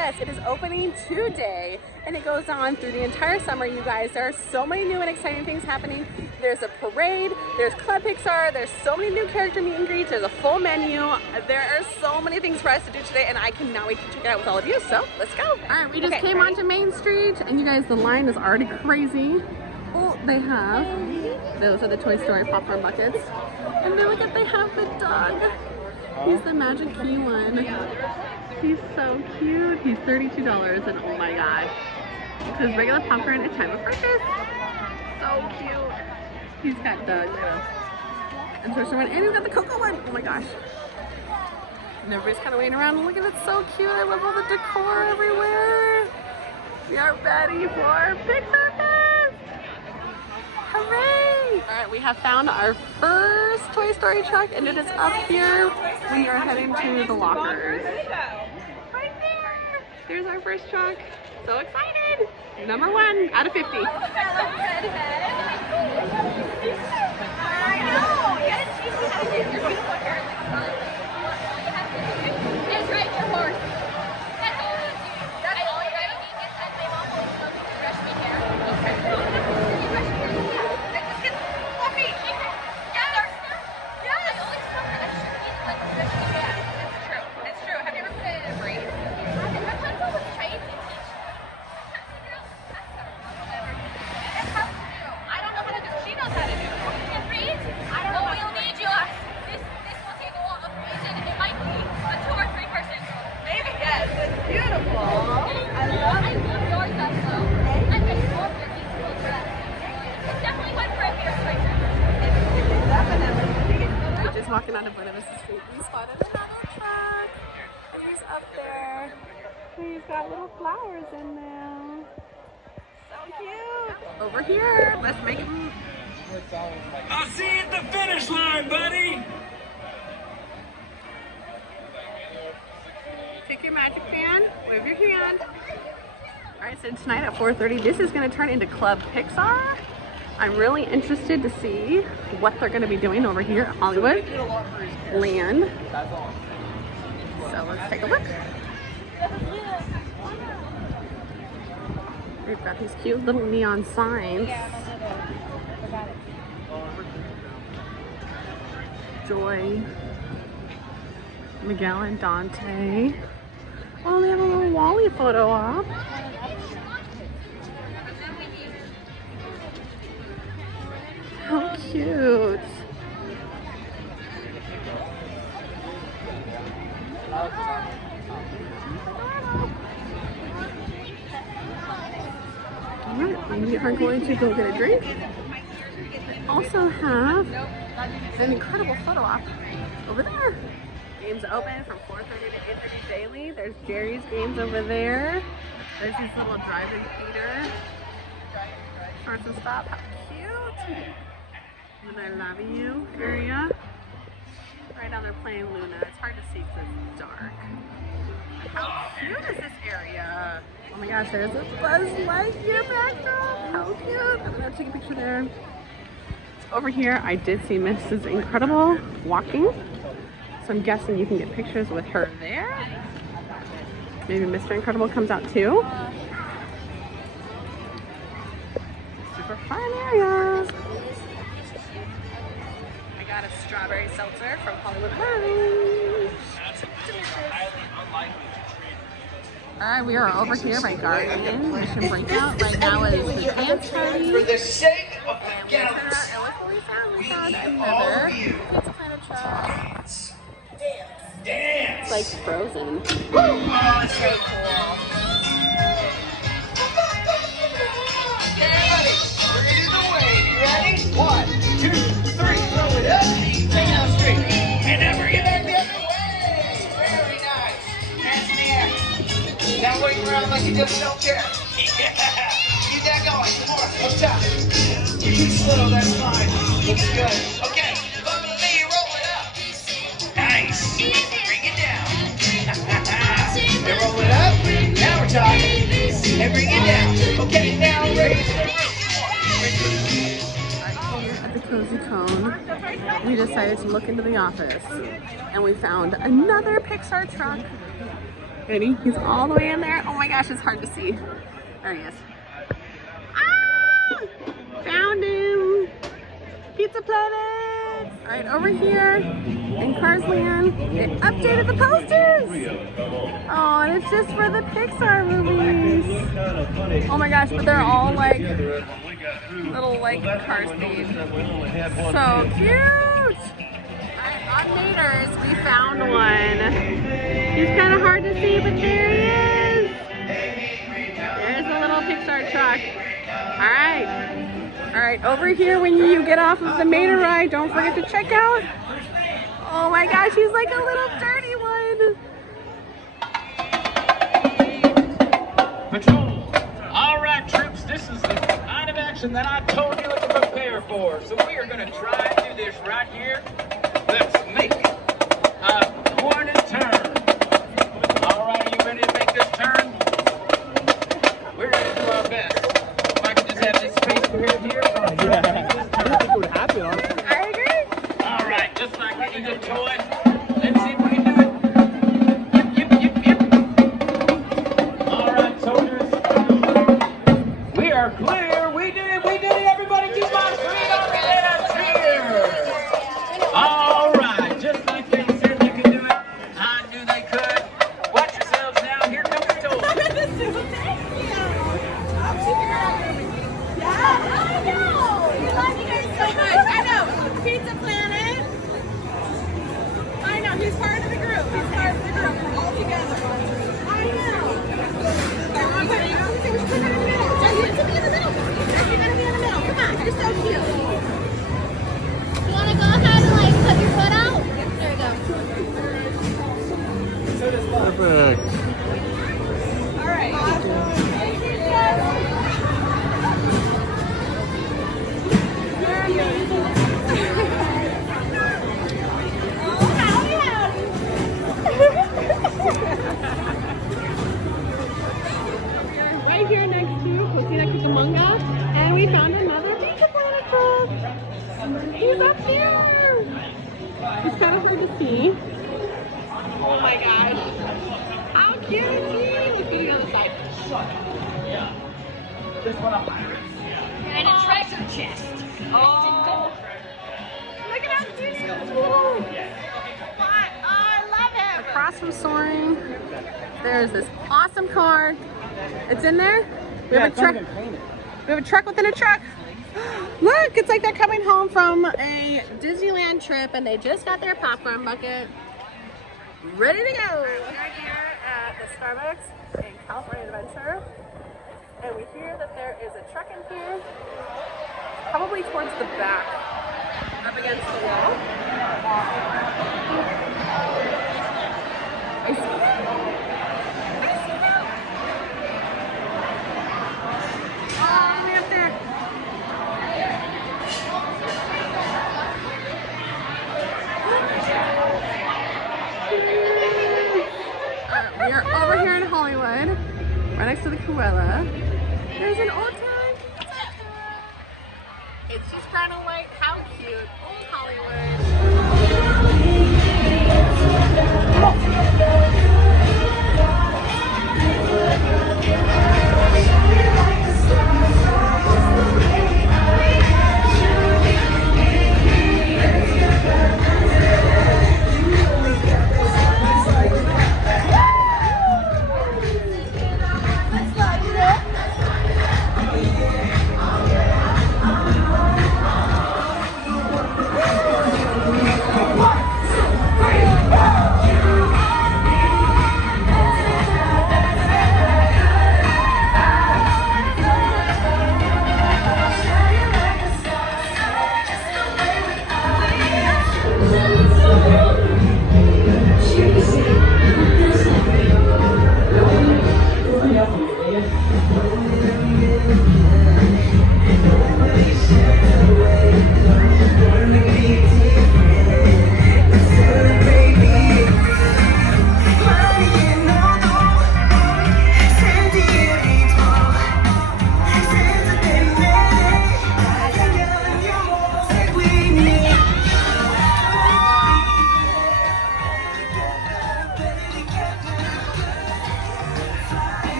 Fest. It is opening today and it goes on through the entire summer, you guys. There are so many new and exciting things happening. There's a parade, there's Club Pixar, there's so many new character meet and greets, there's a full menu. There are so many things for us to do today and I cannot wait to check it out with all of you, so let's go. All right, we just came onto Main Street and you guys, the line is already crazy. Oh, they have, those are the Toy Story popcorn buckets. And then look at, they have the dog. He's the Magic Key one. He's so cute. He's $32 and oh my gosh. Because regular popcorn at time of purchase. So cute. He's got the and so one, and he's got the cocoa one. Oh my gosh. And everybody's kind of waiting around and look at it, so cute. I love all the decor everywhere. We are ready for Pixar Fest. Hooray! Alright, we have found our first Toy Story truck and it is up here. We are heading to the lockers. Right there! There's our first truck. So excited! Number 1 out of 50. I know! You gotta teach me how to do your beautiful hair. That's right, your horse. That's all we do. That's all you gotta do. Get that my mom will tell me to brush my hair. Okay. Walking on the Buena Vista Street, we spotted another truck. And he's up there. He's got little flowers in there. So cute. Over here, let's make him. I'll see you at the finish line, buddy. Take your magic band, wave your hand. All right, so tonight at 4:30, this is going to turn into Club Pixar. I'm really interested to see what they're going to be doing over here at Hollywood Land. So let's take a look. We've got these cute little neon signs. Joy, Miguel and Dante. Oh, they have a little Wally photo op. How cute. Alright, we are going to go get a drink. We also have an incredible photo op over there. Games open from 4:30 to 8:30 daily. There's Jerry's games over there. There's these little drive-in theater. Starts and stop. How cute. And I love you area. Right down there playing Luna. It's hard to see because it's dark. How cute is this area? Oh my gosh, there's a Buzz Lightyear backdrop. How cute. I'm gonna take a picture there. Over here, I did see Mrs. Incredible walking. So I'm guessing you can get pictures with her there. Maybe Mr. Incredible comes out too. Super fun area. Got a strawberry seltzer from Hollywood Lounge. Alright, we are over here by Garden Mission Breakout. Right now is the dance party. For the sake of the gals, we found another Pizza Planet truck. dance. It's like Frozen. Oh, it's so cool. Okay, everybody, we're gonna do the wave. You ready? 1, 2, 3, throw it up, bring down straight, and then bring it back the other way. Very nice. Hands in the air. Now wave around like you just don't care. Yeah. Keep that going. Come on, up top. You're too slow, that's fine. Looks good. Okay, follow me, roll it up. Nice. Bring it down. Then roll it up. Now we're talking. And bring it down. Okay, now raise the roof. At the Cozy Cone, we decided to look into the office and we found another Pixar truck. Ready? He's all the way in there. Oh my gosh, it's hard to see. There he is. Ah! Found him! Pizza Planet! Alright, over here in Cars Land, they updated the posters! Oh, and it's just for the Pixar movies. Oh my gosh, but they're all like little like Cars themed. So cute! Alright, on Mater's, we found one. He's kind of hard to see, but there he is! There's a little Pixar truck. Alright. Alright, over here when you get off of the Mater ride, don't forget to check out. Oh my gosh, he's like a little dirty one. Patrol! Alright troops, this is the kind of action that I told you to prepare for. So we are going to try and do this right here. Let's make a corner turn. Alright, are you ready to make this turn? We're going to do our best. If I could just have this space prepared here. Yeah. I don't think it would happen, honestly. I agree. Alright, just like any good toy. Let's see if we can do it. Yep. Alright, soldiers. We are clear. We did it. Everybody keep on screen on the cheer. Alright, just like they said they could do it. I knew they could. Watch yourselves now. Here comes the toy. I know! We love you guys so much. I know. Pizza Planet. I know. He's part of the group. We're all together. I know. Come on, buddy. We should put that in the middle. You should be in the middle. You gotta be in the middle. Come on. You're so cute. You wanna go ahead and like put your foot out? There you go. Perfect. All right. Right here next to Cocina Cucamonga, and we found another Pizza Planet truck. He's up here. He's kind of hard to see. Oh my gosh. How cute is he? Let's get the other side. And a treasure chest. Oh. Look at how cute he is. Oh, I love it. Across from Soaring, there's this awesome car. It's in there. We have a truck. We have a truck within a truck. Look, it's like they're coming home from a Disneyland trip and they just got their popcorn bucket ready to go. We're here at the Starbucks in California Adventure, and we hear that there is a truck in here, probably towards the back, up against the wall. I see that. I see that. All the way up there. We are over here in Hollywood, right next to the Cruella. There's an old time pizza truck. It's just kind of like, how cute, old Hollywood.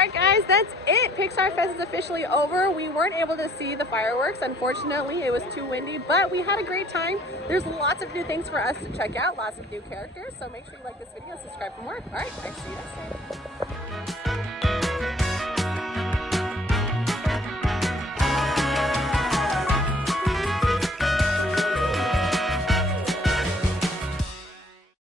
Alright guys, that's it. Pixar Fest is officially over. We weren't able to see the fireworks, unfortunately. It was too windy, but we had a great time. There's lots of new things for us to check out, lots of new characters, so make sure you like this video and subscribe for more. Alright, I see you next time.